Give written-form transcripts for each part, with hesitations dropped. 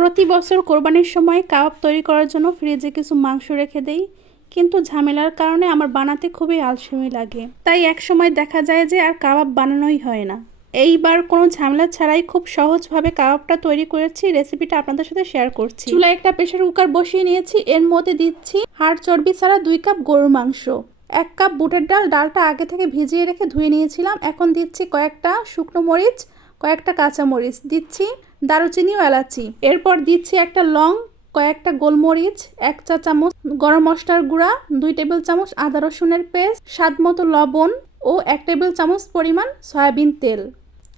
প্রতি বছর কোরবানির সময় কাবাব তৈরি করার জন্য ফ্রিজে কিছু মাংস রেখে দেই, কিন্তু ঝামেলার কারণে আমার বানাতে খুবই আলসেমি লাগে। তাই এক সময় দেখা যায় যে আর কাবাব বানানোই হয় না। এইবার কোনো ঝামেলা ছাড়াই খুব সহজভাবে কাবাবটা তৈরি করেছি। রেসিপিটা আপনাদের সাথে শেয়ার করছি। চুলায় একটা প্রেসার কুকার বসিয়ে নিয়েছি। এর মধ্যে দিচ্ছি হাড় চর্বি ছাড়া 2 কাপ গরুর মাংস, 1 কাপ বুটের ডাল, ডালটা আগে থেকে ভিজিয়ে রেখে ধুয়ে নিয়েছিলাম। এখন দিচ্ছি কয়েকটা শুকনো মরিচ, কয়েকটা কাঁচা মরিচ, দিচ্ছি দারুচিনি ও এলাচি। এরপর দিচ্ছি একটা লং, কয়েকটা গোলমরিচ, 1 চা চামচ গরম মশলার গুঁড়া, 2 টেবিল চামচ আদা রসুনের পেস্ট, স্বাদ মতো লবণ ও 1 টেবিল চামচ পরিমাণ সয়াবিন তেল।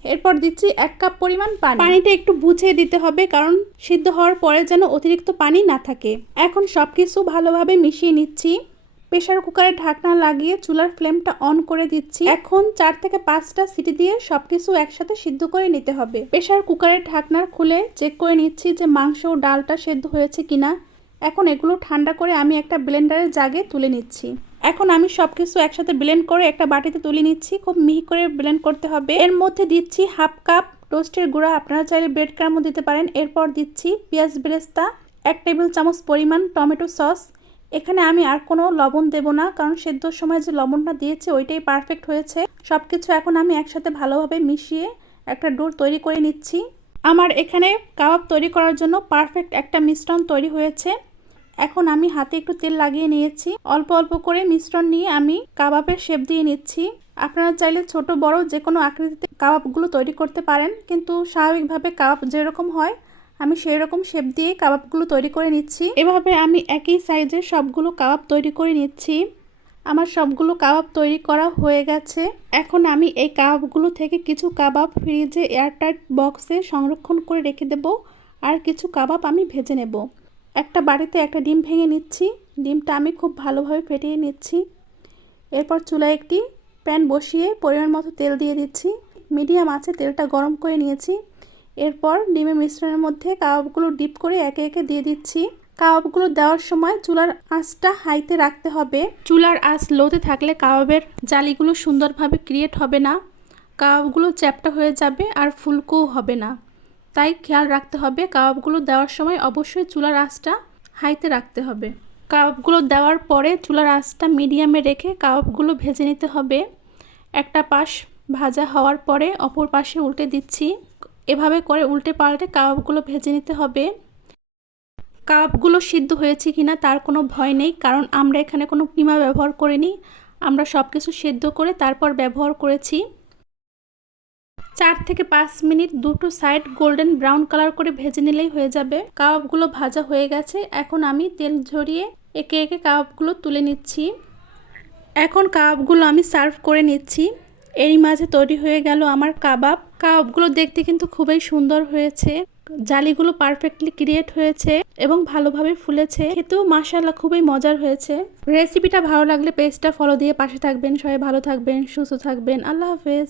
এরপর দিচ্ছি 1 কাপ পরিমাণ পানি। পানিটা একটু বুঝিয়ে দিতে হবে, কারণ সিদ্ধ হওয়ার পরে যেন অতিরিক্ত পানি না থাকে। এখন সব কিছু ভালোভাবে মিশিয়ে নিচ্ছি। প্রেসার কুকারে ঢাকনা লাগিয়ে চুলার ফ্লেমটা অন করে দিচ্ছি। এখন 4 থেকে 5টা সিটি দিয়ে সবকিছু একসাথে সিদ্ধ করে নিতে হবে। প্রেসার কুকারের ঢাকনা খুলে চেক করে নিচ্ছি যে মাংস ও ডালটা সেদ্ধ হয়েছে কিনা। এখন এগুলো ঠান্ডা করে আমি একটা ব্লেন্ডারের জাগে তুলে নিচ্ছি। এখন আমি সবকিছু একসাথে ব্লেন্ড করে একটা বাটিতে তুলে নিচ্ছি। খুব মিহি করে ব্লেন্ড করতে হবে। এর মধ্যে দিচ্ছি 1/2 কাপ টোস্টের গুঁড়া, আপনারা চাইলে ব্রেড ক্রামও দিতে পারেন। এরপর দিচ্ছি পেঁয়াজ বেরেস্তা, 1 টেবিল চামচ পরিমাণ টমেটো সস। এখানে আমি আর কোনো লবণ দেব না, কারণ সেদ্ধর সময় যে লবণটা দিয়েছি ওইটাই পারফেক্ট হয়েছে। সব কিছু এখন আমি একসাথে ভালোভাবে মিশিয়ে একটা ডো তৈরি করে নিচ্ছি। আমার এখানে কাবাব তৈরি করার জন্য পারফেক্ট একটা মিশ্রণ তৈরি হয়েছে। এখন আমি হাতে একটু তেল লাগিয়ে নিয়েছি। অল্প অল্প করে মিশ্রণ নিয়ে আমি কাবাবের শেপ দিয়ে নিচ্ছি। আপনারা চাইলে ছোট বড় যে কোনো আকৃতিতে কাবাবগুলো তৈরি করতে পারেন, কিন্তু স্বাভাবিকভাবে কাবাব যেরকম হয় আমি সেই রকম শেপ দিয়ে কাবাবগুলো তৈরি করে নিচ্ছি। এভাবে আমি একই সাইজের সবগুলো কাবাব তৈরি করে নিচ্ছি। আমার সবগুলো কাবাব তৈরি করা হয়ে গেছে। এখন আমি এই কাবাবগুলো থেকে কিছু কাবাব ফ্রিজে এয়ারটাইট বক্সে সংরক্ষণ করে রেখে দেব, আর কিছু কাবাব আমি ভেজে নেব। একটা বাটিতে একটা ডিম ভেঙে নিচ্ছি। ডিমটা আমি খুব ভালোভাবে ফেটিয়ে নিচ্ছি। এরপর চুলায় একটি প্যান বসিয়ে পরিমাণ মতো তেল দিয়ে দিচ্ছি। মিডিয়াম আঁচে তেলটা গরম করে নিয়েছি। এরপর ডিমের মিশ্রণের মধ্যে কাবাবগুলো ডিপ করে একে একে দিয়ে দিচ্ছি। কাবাবগুলো দেওয়ার সময় চুলার আঁচটা হাইতে রাখতে হবে। চুলার আঁচ লোতে থাকলে কাবাবের জালিগুলো সুন্দরভাবে ক্রিয়েট হবে না, কাবাবগুলো চ্যাপ্টা হয়ে যাবে আর ফুলকোও হবে না। তাই খেয়াল রাখতে হবে কাবাবগুলো দেওয়ার সময় অবশ্যই চুলার আঁচটা হাইতে রাখতে হবে। কাবাবগুলো দেওয়ার পরে চুলার আঁচটা মিডিয়ামে রেখে কাবাবগুলো ভেজে নিতে হবে। একটা পাশ ভাজা হওয়ার পরে অপর পাশে উল্টে দিচ্ছি। এভাবে করে উল্টে পাল্টে কাবাবগুলো ভেজে নিতে হবে। কাবাবগুলো সিদ্ধ হয়েছে কিনা তার কোনো ভয় নেই, কারণ আমরা এখানে কোনো কিমা ব্যবহার করিনি। আমরা সব কিছু সিদ্ধ করে তারপর ব্যবহার করেছি। 4 থেকে 5 মিনিট দুটো সাইড গোল্ডেন ব্রাউন কালার করে ভেজে নিলেই হয়ে যাবে। কাবাবগুলো ভাজা হয়ে গেছে। এখন আমি তেল ঝরিয়ে একে একে কাবাবগুলো তুলে নিচ্ছি। এখন কাবাবগুলো আমি সার্ভ করে নিচ্ছি। এরই মাঝে তৈরি হয়ে গেল আমার কাবাব। কাবাবগুলো দেখতে কিন্তু খুবই সুন্দর হয়েছে। জালিগুলো পারফেক্টলি ক্রিয়েট হয়েছে এবং ভালোভাবে ফুলেছে। খেতেও মাশাআল্লাহ খুবই মজার হয়েছে। রেসিপিটা ভালো লাগলে পেজটা ফলো দিয়ে পাশে থাকবেন। সবাই ভালো থাকবেন, সুস্থ থাকবেন। আল্লাহ হাফেজ।